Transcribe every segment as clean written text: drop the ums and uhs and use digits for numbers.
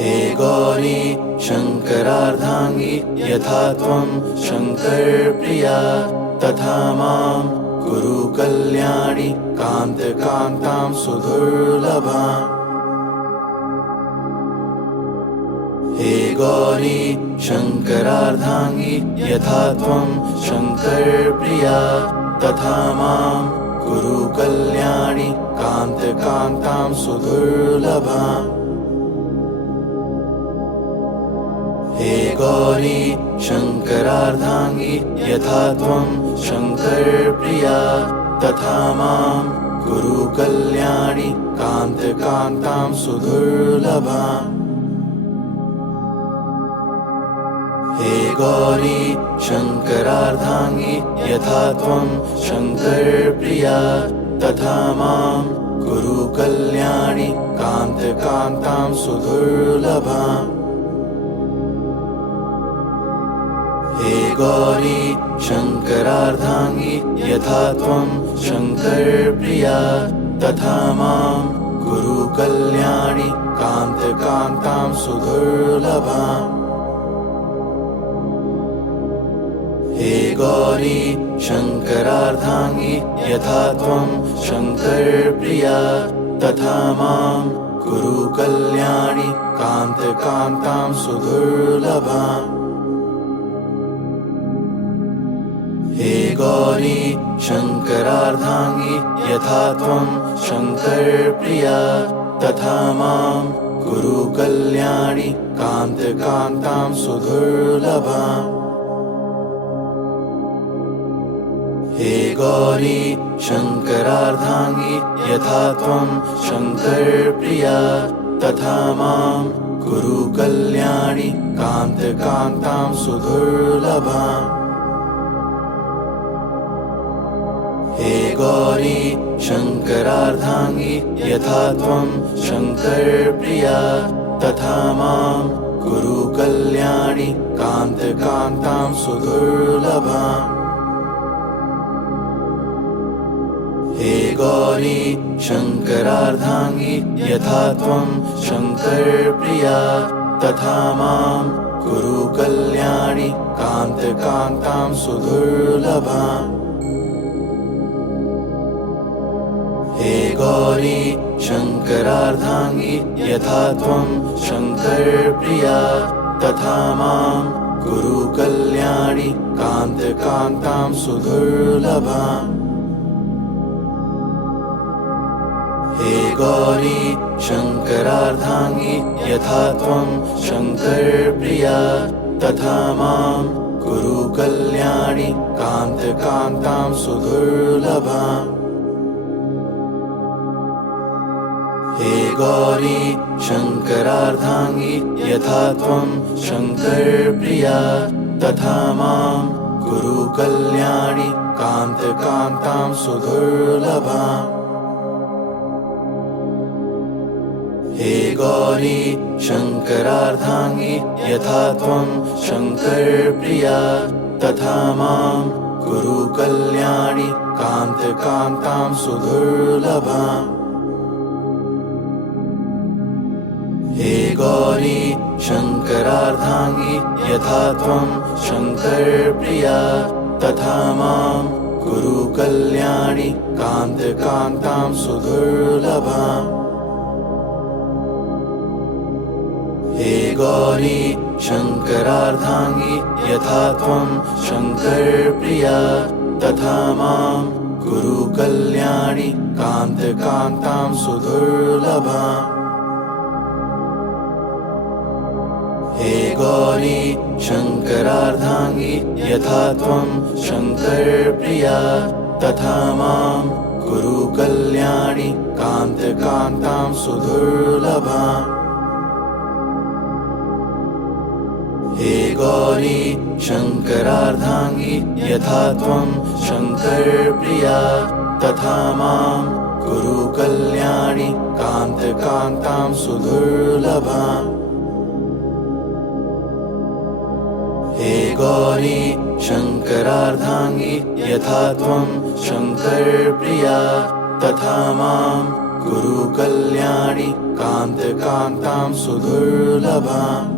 हे गौरी शङ्करार्धाङ्गी यथा त्वं शङ्करप्रिया तथा मां कुरु कल्याणि कान्तकान्तां सुदुर्लभाम्। हे गौरी शङ्करार्धाङ्गी यथा त्वं शङ्करप्रिया तथा मां कुरु कल्याणि कान्तकान्तां सुदुर्लभाम्। हे गौरी शङ्करार्धाङ्गी यथा त्वं शङ्करप्रिया तथा मां कुरु कल्याणि कान्तकान्तां सुदुर्लभाम्। हे गौरी शङ्करार्धाङ्गी यथा त्वं शङ्करप्रिया तथा मां कुरु कल्याणि कान्तकान्तां सुदुर्लभाम्। हे गौरी शङ्करार्धाङ्गी यथा त्वं शङ्करप्रिया तथा मां कुरु कल्याणि कान्तकान्तां सुदुर्लभाम्। हे गौरी शङ्करार्धाङ्गी यथा त्वं शङ्करप्रिया तथा मां कुरु कल्याणि कान्तकान्तां सुदुर्लभाम्। हे गौरी शङ्करार्धाङ्गी यथा त्वं शङ्करप्रिया तथा मां कुरु कल्याणि कान्तकान्तां सुदुर्लभाम्। हे गौरी शङ्करार्धाङ्गी यथा त्वं शङ्करप्रिया तथा मां कुरु कल्याणि कान्तकान्तां सुदुर्लभाम्। हे गौरी शङ्करार्धाङ्गी यथा त्वं शङ्करप्रिया तथा मां कुरु कल्याणि कान्तकान्तां सुदुर्लभाम्। हे गौरी शङ्करार्धाङ्गी यथा त्वं शङ्करप्रिया तथा मां कुरु कल्याणि कान्तकान्तां सुदुर्लभाम्। हे गौरी शङ्करार्धाङ्गी यथा त्वं शङ्करप्रिया तथा मां कुरु कल्याणि कान्तकान्तां सुदुर्लभाम्। हे गौरी शङ्करार्धाङ्गी यथा त्वं शङ्करप्रिया तथा मां कुरु कल्याणि कान्तकान्तां सुदुर्लभाम्। हे गौरी शङ्करार्धाङ्गी यथा त्वं शङ्करप्रिया तथा मां कुरु कल्याणि कान्तकान्तां सुदुर्लभाम्। हे गौरी शङ्करार्धाङ्गी यथा त्वं शङ्करप्रिया तथा मां कुरु कल्याणि कान्तकान्तां सुदुर्लभाम्। हे गौरी शङ्करार्धाङ्गी यथा त्वं शङ्करप्रिया तथा मां कुरु कल्याणि कान्तकान्तां सुदुर्लभाम्। हे गौरी शङ्करार्धाङ्गी यथा त्वं शङ्करप्रिया तथा मां कुरु कल्याणि कान्तकान्तां सुदुर्लभाम्। हे गौरी शङ्करार्धाङ्गी यथा त्वं शङ्करप्रिया तथा मां कुरु कल्याणि कान्तकान्तां सुदुर्लभाम्। हे गौरी शङ्करार्धाङ्गी यथा त्वं शङ्करप्रिया तथा मां कुरु कल्याणि कान्तकान्तां सुदुर्लभाम्। हे गौरी शङ्करार्धाङ्गी यथा त्वं शङ्करप्रिया तथा मां कुरु कल्याणि कान्तां सुदुर्लभाम्।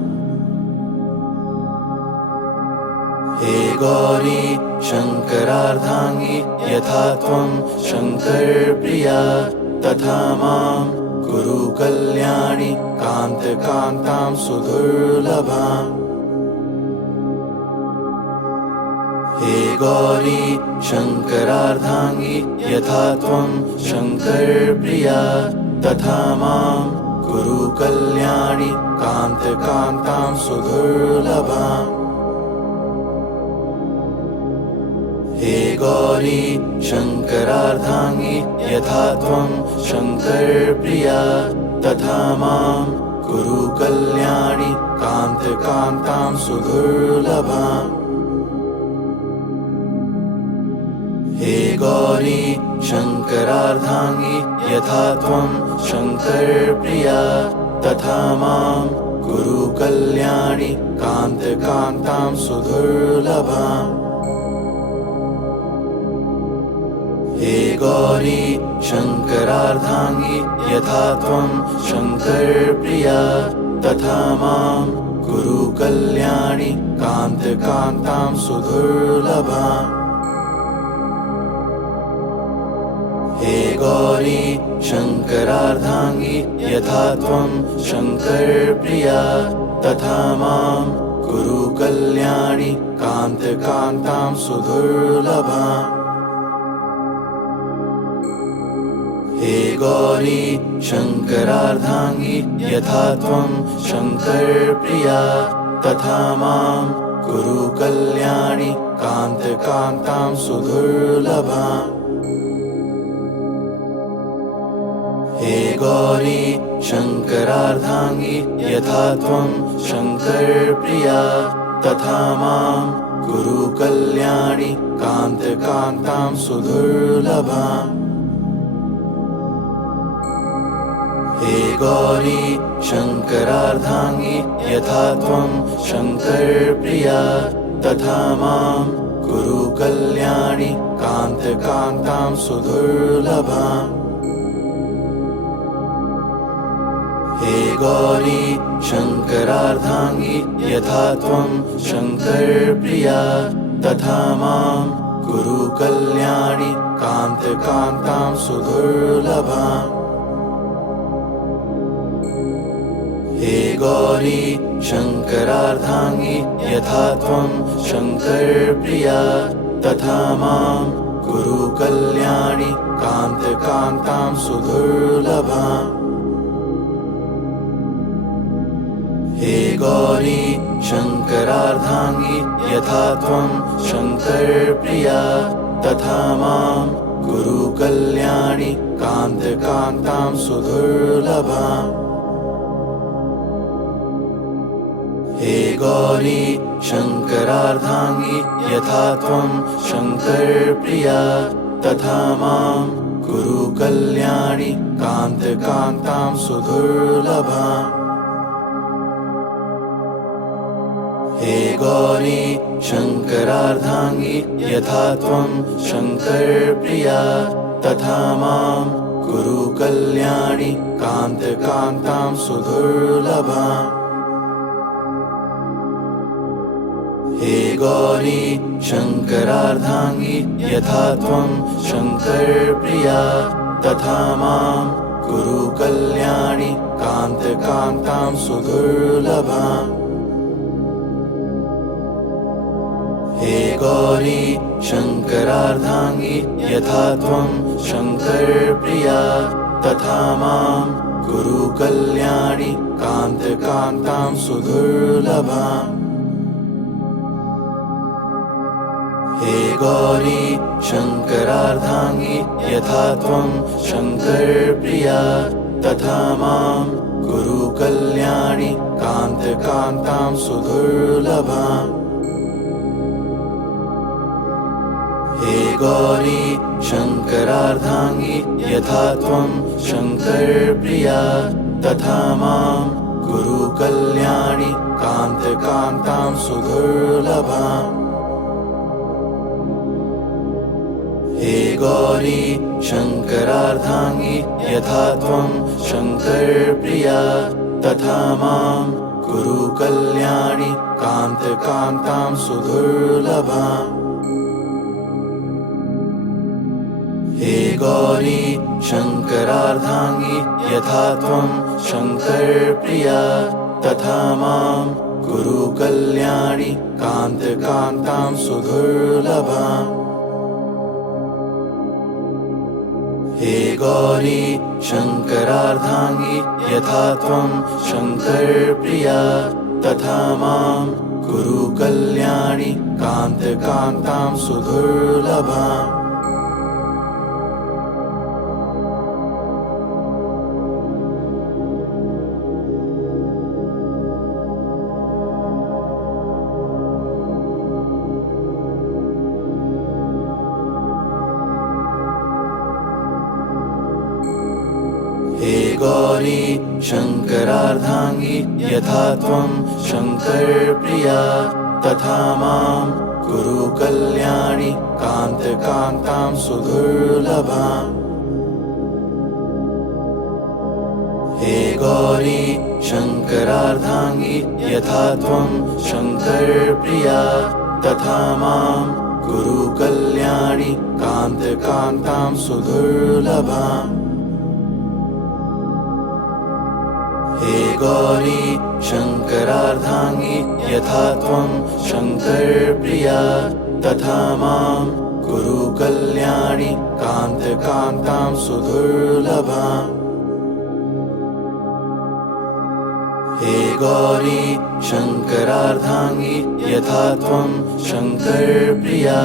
हे गौरी शङ्करार्धाङ्गी यथा त्वं शङ्करप्रिया तथा मां कुरु कल्याणि कान्तां सुदुर्लभाम्। हे गौरी शङ्करार्धाङ्गी यथा त्वं शङ्करप्रिया तथा मां कुरु कल्याणि कान्तां सुदुर्लभाम्। हे गौरी शङ्करार्धाङ्गी यथा त्वं शङ्करप्रिया तथा मां कुरु कल्याणि कान्तां सुदुर्लभाम्। हे गौरी शङ्करार्धाङ्गी यथा त्वं शङ्करप्रिया तथा मां कुरु कल्याणि कान्तां सुदुर्लभाम्। हे गौरी शङ्करार्धाङ्गी यथा त्वं शङ्करप्रिया तथा मां कुरु कल्याणि कान्तां सुदुर्लभाम्। हे गौरी शङ्करार्धाङ्गी यथा त्वं शङ्करप्रिया तथा मां कुरु कल्याणि कान्तां सुदुर्लभाम्। हे गौरी शङ्करार्धाङ्गी यथा त्वं शङ्करप्रिया तथा मां कुरु कल्याणि कान्तां सुदुर्लभाम्। हे गौरी शङ्करार्धाङ्गी यथा त्वं शङ्करप्रिया तथा मां कुरु कल्याणि कान्तां सुदुर्लभाम्। हे गौरी शङ्करार्धाङ्गी यथा त्वं शङ्करप्रिया तथा मां कुरु कल्याणि कान्तां सुदुर्लभाम्। हे गौरी शङ्करार्धाङ्गी यथा त्वं शङ्करप्रिया तथा मां कुरु कल्याणि कान्तां सुदुर्लभाम्। हे गौरी शङ्करार्धाङ्गी यथा त्वं शङ्करप्रिया तथा मां कुरु कल्याणि कान्तां सुदुर्लभाम्। हे गौरी शङ्करार्धाङ्गी यथा त्वं शङ्करप्रिया तथा मां कुरु कल्याणि कान्तां सुदुर्लभाम्। हे गौरी शङ्करार्धाङ्गी यथा त्वं शङ्करप्रिया तथा मां कुरु कल्याणि कान्तां सुदुर्लभाम्। हे गौरी शङ्करार्धाङ्गी यथा त्वं शङ्करप्रिया तथा मां कुरु कल्याणि कान्तां सुदुर्लभाम्। हे गौरी शङ्करार्धाङ्गी यथा त्वं शङ्करप्रिया तथा मां कुरु कल्याणि कान्तां सुदुर्लभाम्। हे गौरी शङ्करार्धाङ्गी यथा त्वं शङ्करप्रिया तथा मां कुरु कल्याणि कान्तां सुदुर्लभाम्। हे गौरी शङ्करार्धाङ्गी यथा त्वं शङ्करप्रिया तथा मां कुरु कल्याणि कान्तां सुदुर्लभाम्। हे गौरी शङ्करार्धाङ्गी यथा त्वं शङ्करप्रिया तथा मां कुरु कल्याणि कान्तां सुदुर्लभाम्। हे गौरी शङ्करार्धाङ्गी यथा त्वं शङ्करप्रिया तथा मां कुरु कल्याणि कान्तकान्तां सुदुर्लभाम्। हे गौरी शङ्करार्धाङ्गी यथा त्वं शङ्करप्रिया तथा मां कुरु कल्याणि कान्तकान्तां सुदुर्लभाम्। हे गौरी शङ्करार्धाङ्गी यथा त्वं शङ्करप्रिया तथा मां कुरु कल्याणि कान्तकान्तां सुदुर्लभाम्। हे गौरी शङ्करार्धाङ्गी यथा त्वं शङ्करप्रिया तथा मां कुरु कल्याणि कान्तकान्तां सुदुर्लभाम्। हे गौरी शङ्करार्धाङ्गी यथा त्वं शङ्करप्रिया तथा मां कुरु कल्याणि कान्तकान्तां सुदुर्लभाम्। हे गौरी शङ्करार्धाङ्गी यथा त्वं शङ्करप्रिया तथा मां कुरु कल्याणि कान्तकान्तां सुदुर्लभाम्। हे गौरी शङ्करार्धाङ्गी यथा त्वं शङ्करप्रिया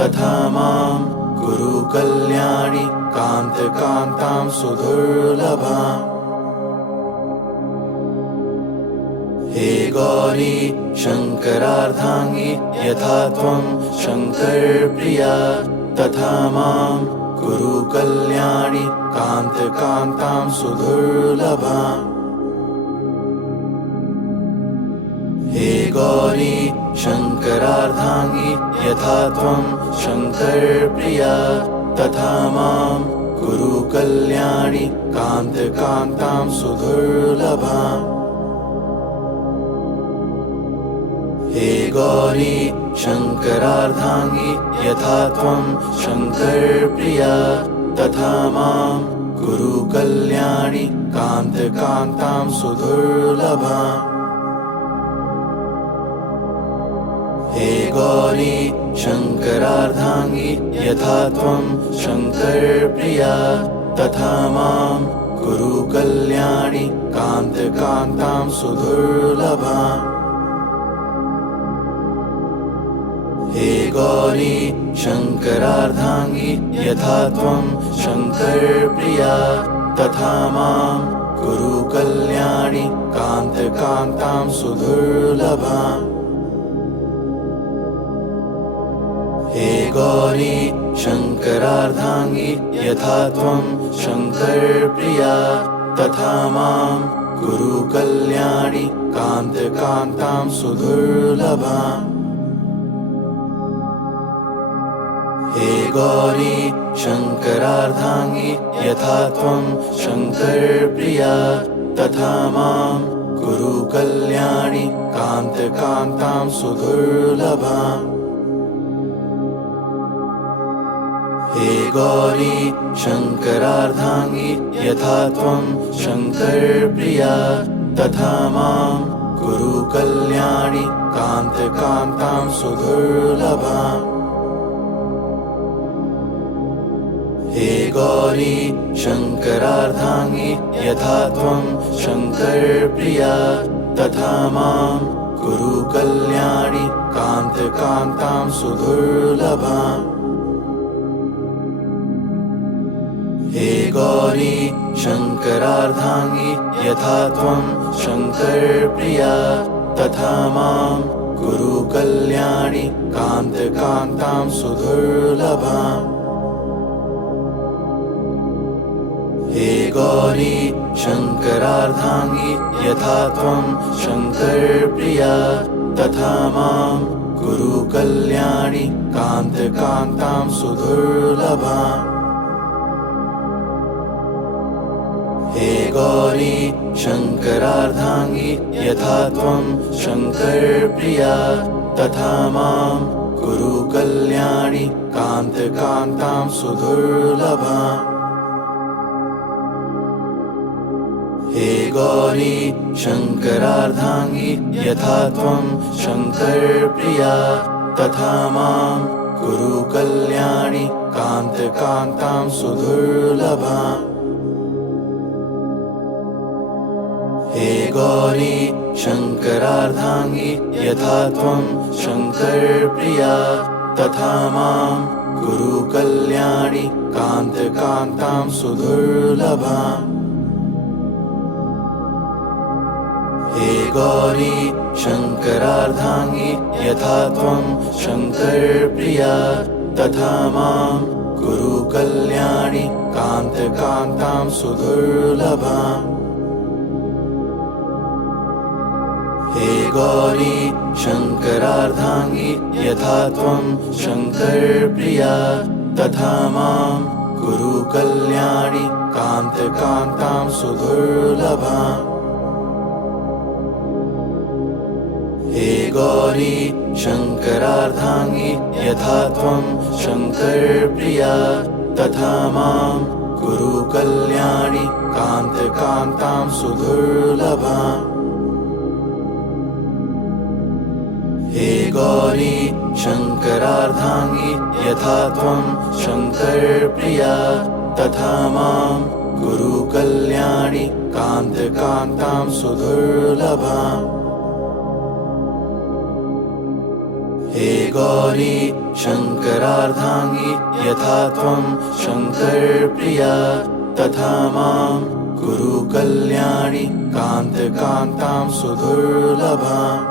तथा मां कुरु कल्याणि कान्तकान्तां सुदुर्लभाम्। हे गौरी शङ्करार्धाङ्गी यथा त्वं शङ्करप्रिया तथा मां कुरु कल्याणि कान्तकान्तां सुदुर्लभाम्। हे गौरी शङ्करार्धाङ्गी यथा त्वं शङ्करप्रिया तथा मां कुरु कल्याणि कान्तकान्तां सुदुर्लभाम्। हे गौरी शङ्करार्धाङ्गी यथा त्वं शङ्करप्रिया तथा मां कुरु कल्याणि कान्तकान्तां सुदुर्लभाम्। हे गौरी शङ्करार्धाङ्गी यथा त्वं शङ्करप्रिया तथा मां कुरु कल्याणि कान्तकान्तां सुदुर्लभाम्। हे गौरी शङ्करार्धाङ्गी यथा त्वं शङ्करप्रिया तथा मां कुरु कल्याणि कान्तकान्तां सुदुर्लभाम्। हे गौरी शङ्करार्धाङ्गी यथा त्वं शङ्करप्रिया तथा मां कुरु कल्याणि कान्तकान्तां सुदुर्लभाम्। हे गौरी शङ्करार्धाङ्गी यथा त्वं शङ्करप्रिया तथा मां कुरु कल्याणि कान्तकान्तां सुदुर्लभाम्। हे गौरी शङ्करार्धाङ्गी यथा त्वं शङ्करप्रिया तथा मां कुरु कल्याणि कान्तकान्तां सुदुर्लभाम्। हे गौरी शङ्करार्धाङ्गी यथा त्वं शङ्करप्रिया तथा मां कुरु कल्याणि कान्तकान्तां सुदुर्लभाम्। हे गौरी शङ्करार्धाङ्गी यथा त्वं शङ्करप्रिया तथा मां कुरु कल्याणि कान्तकान्तां सुदुर्लभाम्। हे गौरी शङ्करार्धाङ्गी यथा त्वं शङ्करप्रिया तथा मां कुरु कल्याणि कान्तां सुदुर्लभाम्। हे गौरी शङ्करार्धाङ्गी यथा त्वं शङ्करप्रिया तथा मां कुरु कल्याणि कान्तां सुदुर्लभाम्। हे गौरी शङ्करार्धाङ्गी यथा त्वं शङ्करप्रिया तथा मां कुरु कल्याणि कान्तां सुदुर्लभाम्। हे गौरी शङ्करार्धाङ्गी यथा त्वं शङ्करप्रिया तथा मां कुरु कल्याणि कान्तां सुदुर्लभाम्। हे गौरी शङ्करार्धाङ्गी यथा त्वं शङ्करप्रिया तथा मां कुरु कल्याणि कान्तां सुदुर्लभाम्। हे गौरी शङ्करार्धाङ्गी यथा त्वं शङ्करप्रिया तथा मां कुरु कल्याणि कान्तां सुदुर्लभाम्। हे गौरी शङ्करार्धाङ्गी यथा त्वं शङ्करप्रिया तथा मां कुरु कल्याणि कान्तां सुदुर्लभाम्। हे गौरी शङ्करार्धाङ्गी यथा त्वं शङ्करप्रिया तथा मां कुरु कल्याणि कान्तां सुदुर्लभाम्। हे गौरी शङ्करार्धाङ्गी यथा त्वं शङ्करप्रिया तथा मां कुरु कल्याणि कान्तां सुदुर्लभाम्।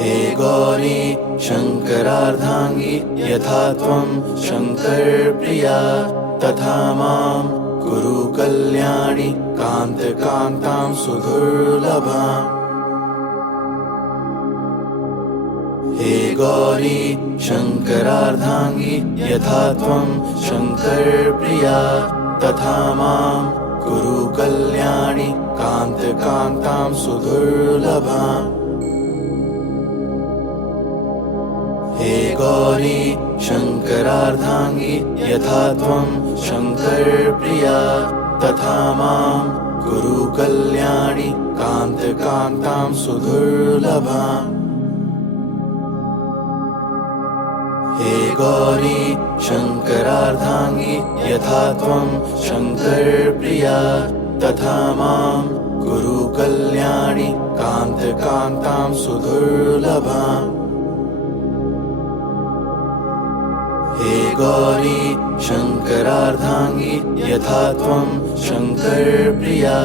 हे गौरी शङ्करार्धाङ्गी यथा त्वं शङ्करप्रिया तथा मां कुरु कल्याणि कान्तां सुदुर्लभाम्। हे गौरी शङ्करार्धाङ्गी यथा त्वं शङ्करप्रिया तथा मां कुरु कल्याणि कान्तां सुदुर्लभाम्। हे गौरी शङ्करार्धाङ्गी यथा त्वं शङ्करप्रिया तथा मां कुरु कल्याणि कान्तां सुदुर्लभाम्। हे गौरी शङ्करार्धाङ्गी यथा त्वं शङ्करप्रिया तथा मां कुरु कल्याणि कान्तां सुदुर्लभाम्। हे गौरी शङ्करार्धाङ्गी यथा त्वं शङ्करप्रिया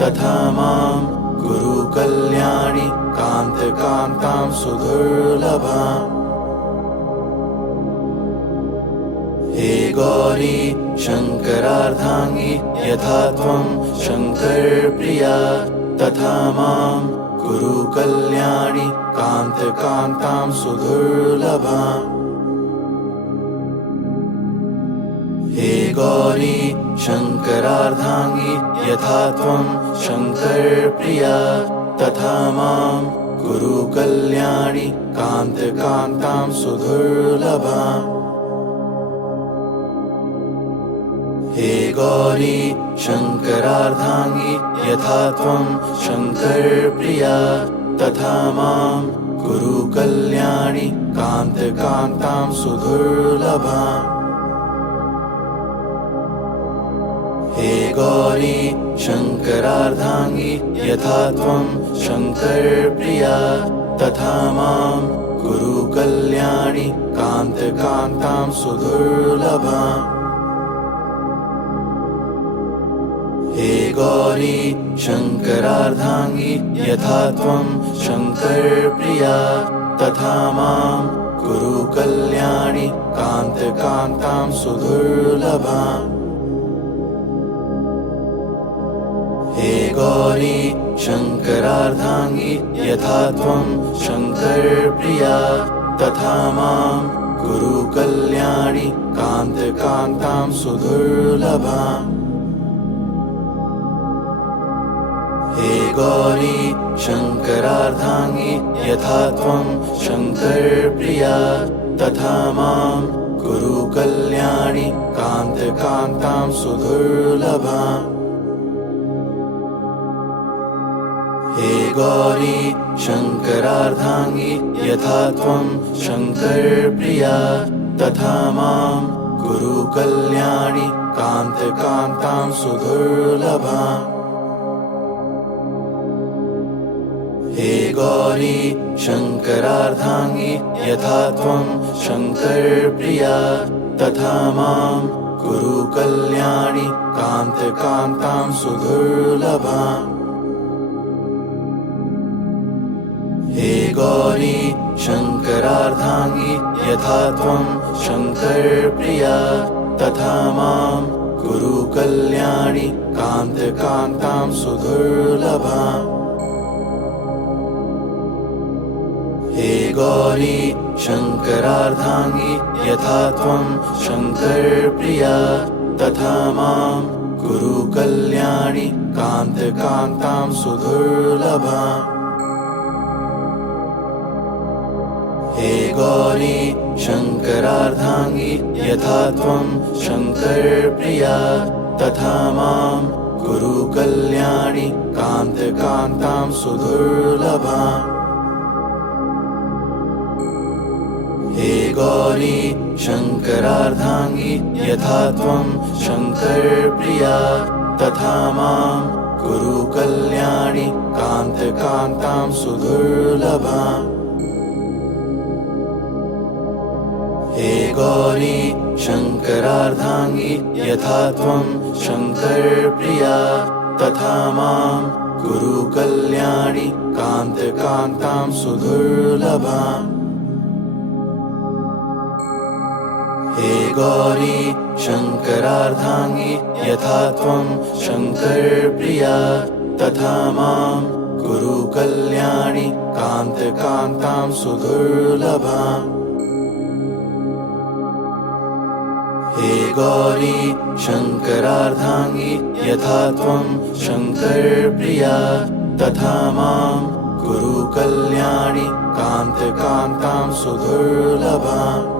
तथा मां कुरु कल्याणि कान्तां सुदुर्लभाम्। हे गौरी शङ्करार्धाङ्गी यथा त्वं शङ्करप्रिया तथा मां कुरु कल्याणि कान्तां सुदुर्लभाम्। हे गौरी शङ्करार्धाङ्गी यथा त्वं शङ्करप्रिया तथा मां कुरु कल्याणि कान्तां सुदुर्लभाम्। हे गौरी शङ्करार्धाङ्गी यथा त्वं शङ्करप्रिया तथा मां कुरु कल्याणि कान्तां सुदुर्लभाम्। हे गौरी शङ्करार्धाङ्गी यथा त्वं शङ्करप्रिया तथा मां कुरु कल्याणि कान्तां सुदुर्लभाम्। हे गौरी शङ्करार्धाङ्गी यथा त्वं शङ्करप्रिया तथा मां कुरु कल्याणि कान्तां सुदुर्लभाम्। हे गौरी शङ्करार्धाङ्गी यथा त्वं शङ्करप्रिया तथा मां कुरु कल्याणि कान्तकान्तां सुदुर्लभाम्। हे गौरी शङ्करार्धाङ्गी यथा त्वं शङ्करप्रिया तथा मां कुरु कल्याणि कान्तकान्तां सुदुर्लभाम्। हे गौरी शङ्करार्धाङ्गी यथा त्वं शङ्करप्रिया तथा मां कुरु कल्याणि कान्तकान्तां सुदुर्लभाम्। हे गौरी शङ्करार्धाङ्गी यथा त्वं शङ्करप्रिया तथा मां कुरु कल्याणि कान्तकान्तां सुदुर्लभाम्। हे गौरी शङ्करार्धाङ्गी यथा त्वं शङ्करप्रिया तथा मां कुरु कल्याणि कान्तकान्तां सुदुर्लभाम्। हे गौरी शङ्करार्धाङ्गी यथा त्वं शङ्करप्रिया तथा मां कुरु कल्याणि कान्तकान्तां सुदुर्लभाम्। हे गौरी शङ्करार्धाङ्गी यथा त्वं शङ्करप्रिया तथा मां कुरु कल्याणि कान्तकान्तां सुदुर्लभाम्। हे गौरी शङ्करार्धाङ्गी यथा त्वं शङ्करप्रिया तथा मां कुरु कल्याणि कान्तकान्तां सुदुर्लभाम्। हे गौरी शङ्करार्धाङ्गी यथा त्वं शङ्करप्रिया तथा मां कुरु कल्याणि कान्तकान्तां सुदुर्लभाम्। हे गौरी शङ्करार्धाङ्गी यथा त्वं शङ्करप्रिया तथा मां कुरु कल्याणि कान्तकान्तां सुदुर्लभाम्। हे गौरी शङ्करार्धाङ्गी यथा त्वं शङ्करप्रिया तथा मां कुरु कल्याणि कान्तकान्तां सुदुर्लभाम्।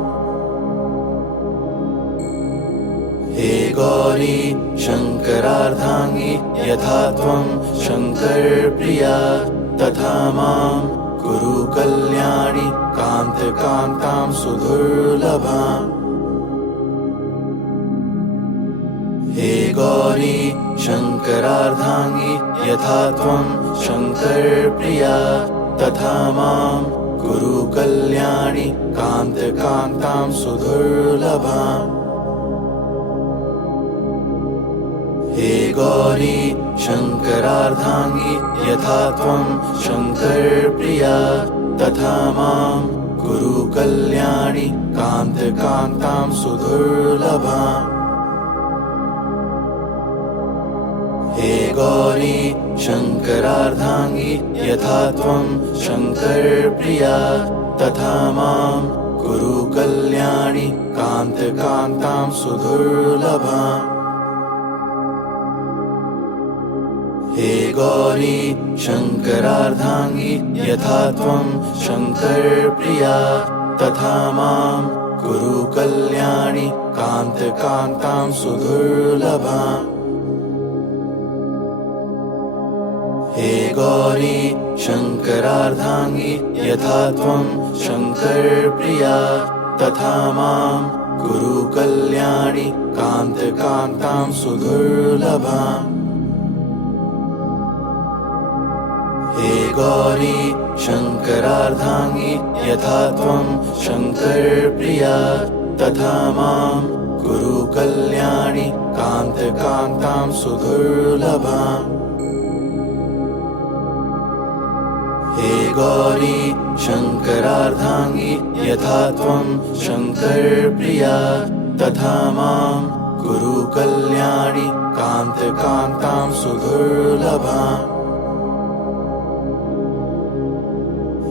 हे गौरी शङ्करार्धाङ्गी यथा त्वं शङ्करप्रिया तथा मां कुरु कल्याणि कान्तकान्तां सुदुर्लभाम्। हे गौरी शङ्करार्धाङ्गी यथा त्वं शङ्करप्रिया तथा मां कुरु कल्याणि कान्तकान्तां सुदुर्लभाम्। हे गौरी शङ्करार्धाङ्गी यथा त्वं शङ्करप्रिया तथा मां कुरु कल्याणि कान्तकान्तां सुदुर्लभाम्। हे गौरी शङ्करार्धाङ्गी यथा त्वं शङ्करप्रिया तथा मां कुरु कल्याणि कान्तकान्तां सुदुर्लभाम्। हे गौरी शङ्करार्धाङ्गी यथा त्वं शङ्करप्रिया तथा मां कुरु कल्याणि कान्तकान्तां सुदुर्लभाम्। हे गौरी शङ्करार्धाङ्गी यथा त्वं शङ्करप्रिया तथा मां कुरु कल्याणि कान्तकान्तां सुदुर्लभाम्। हे गौरी शङ्करार्धाङ्गी यथा त्वं शङ्करप्रिया तथा मां कुरु कल्याणि कान्तकान्तां सुदुर्लभाम्। हे गौरी शङ्करार्धाङ्गी यथा त्वं शङ्करप्रिया तथा मां कुरु कल्याणि कान्तकान्तां सुदुर्लभाम्।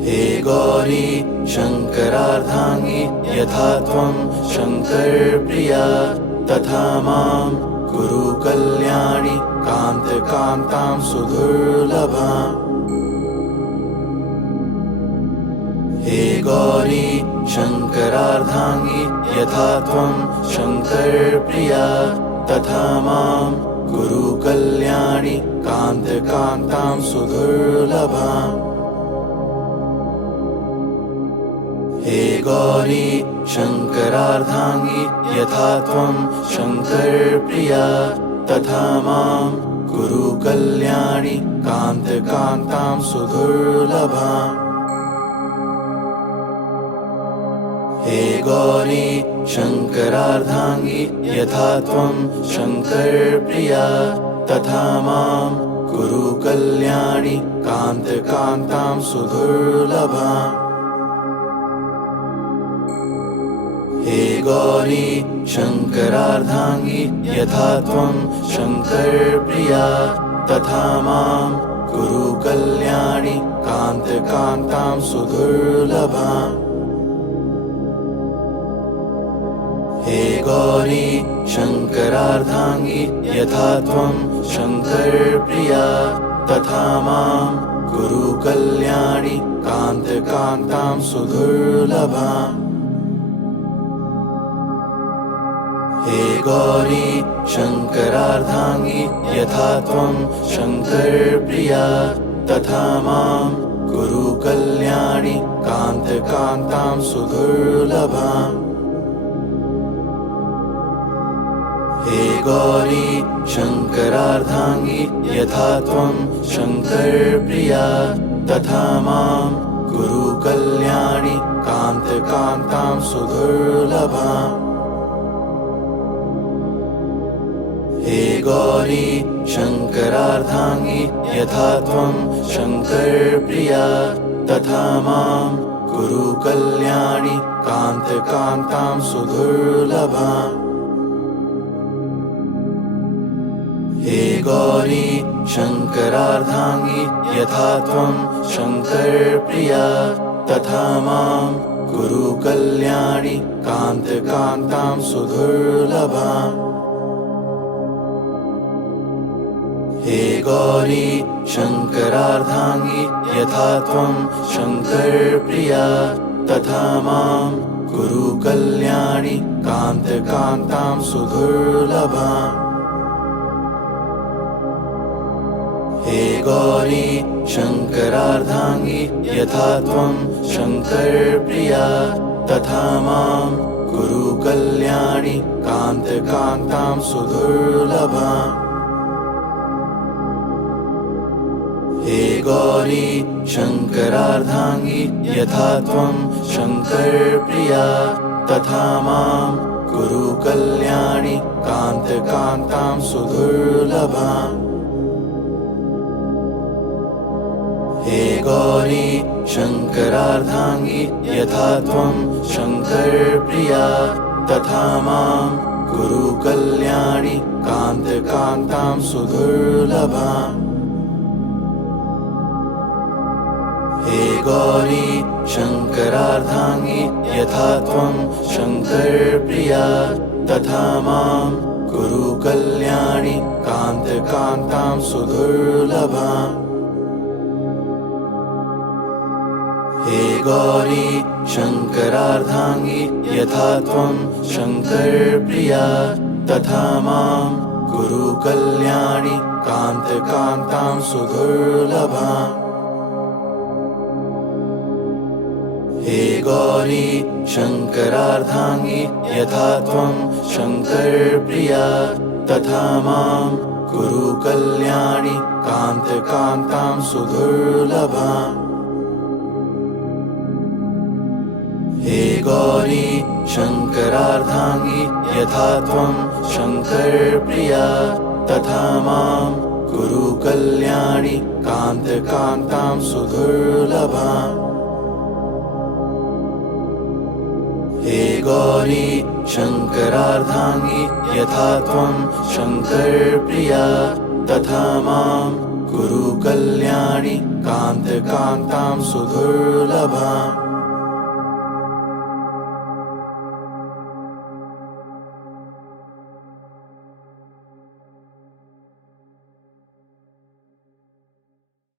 हे गौरी शङ्करार्धाङ्गी यथा त्वं शङ्करप्रिया तथा मां कुरु कल्याणि कान्तकान्तां सुदुर्लभाम्। हे गौरी शङ्करार्धाङ्गी यथा त्वं शङ्करप्रिया तथा मां कुरु कल्याणि कान्तकान्तां सुदुर्लभाम्। हे गौरी शङ्करार्धाङ्गी यथा त्वं शङ्करप्रिया तथा मां कुरु कल्याणि कान्तकान्तां सुदुर्लभाम्। हे गौरी शङ्करार्धाङ्गी यथा त्वं शङ्करप्रिया तथा मां कुरु कल्याणि कान्तकान्तां सुदुर्लभाम्। हे गौरी शङ्करार्धाङ्गी यथा त्वं शङ्करप्रिया तथा मां कुरु कल्याणि कान्तकान्तां सुदुर्लभाम्। हे गौरी शङ्करार्धाङ्गी यथा त्वं शङ्करप्रिया तथा मां कुरु कल्याणि कान्तकान्तां सुदुर्लभाम्। हे गौरी शङ्करार्धाङ्गी यथा त्वं शङ्करप्रिया तथा मां कुरु कल्याणि कान्तकान्तां सुदुर्लभाम्। हे गौरी शङ्करार्धाङ्गी यथा त्वं शङ्करप्रिया तथा मां कुरु कल्याणि कान्तकान्तां सुदुर्लभाम्। हे गौरी शङ्करार्धाङ्गी यथा त्वं शङ्करप्रिया तथा मां कुरु कल्याणि कान्तकान्तां सुदुर्लभाम्। हे गौरी शङ्करार्धाङ्गी यथा त्वं शङ्करप्रिया तथा मां कुरु कल्याणि कान्तकान्तां सुदुर्लभाम्। हे गौरी शङ्करार्धाङ्गी यथा त्वं शङ्करप्रिया तथा मां कुरु कल्याणि कान्तकान्तां सुदुर्लभाम्। हे गौरी शङ्करार्धाङ्गी यथा त्वं शङ्करप्रिया तथा मां कुरु कल्याणि कान्तकान्तां सुदुर्लभाम्। हे गौरी शङ्करार्धाङ्गी यथा त्वं शङ्करप्रिया तथा मां कुरु कल्याणि कान्तकान्तां सुदुर्लभाम्। हे गौरी शङ्करार्धाङ्गी यथा त्वं शङ्करप्रिया तथा मां कुरु कल्याणि कान्तकान्तां सुदुर्लभाम्। हे गौरी शङ्करार्धाङ्गी यथा त्वं शङ्करप्रिया तथा मां कुरु कल्याणि कान्तकान्तां सुदुर्लभाम्। हे गौरी शङ्करार्धाङ्गी यथा त्वं शङ्करप्रिया तथा मां कुरु कल्याणि कान्तकान्तां सुदुर्लभाम्। हे गौरी शङ्करार्धाङ्गी यथा त्वं शङ्करप्रिया तथा मां कुरु कल्याणि कान्तकान्तां सुदुर्लभाम्। हे गौरी शङ्करार्धाङ्गी यथा त्वं शङ्करप्रिया तथा मां कुरु कल्याणि कान्तकान्तां सुदुर्लभाम्। हे गौरी शङ्करार्धाङ्गी यथा त्वं शङ्करप्रिया तथा मां कुरु कल्याणि कान्तकान्तां सुदुर्लभाम्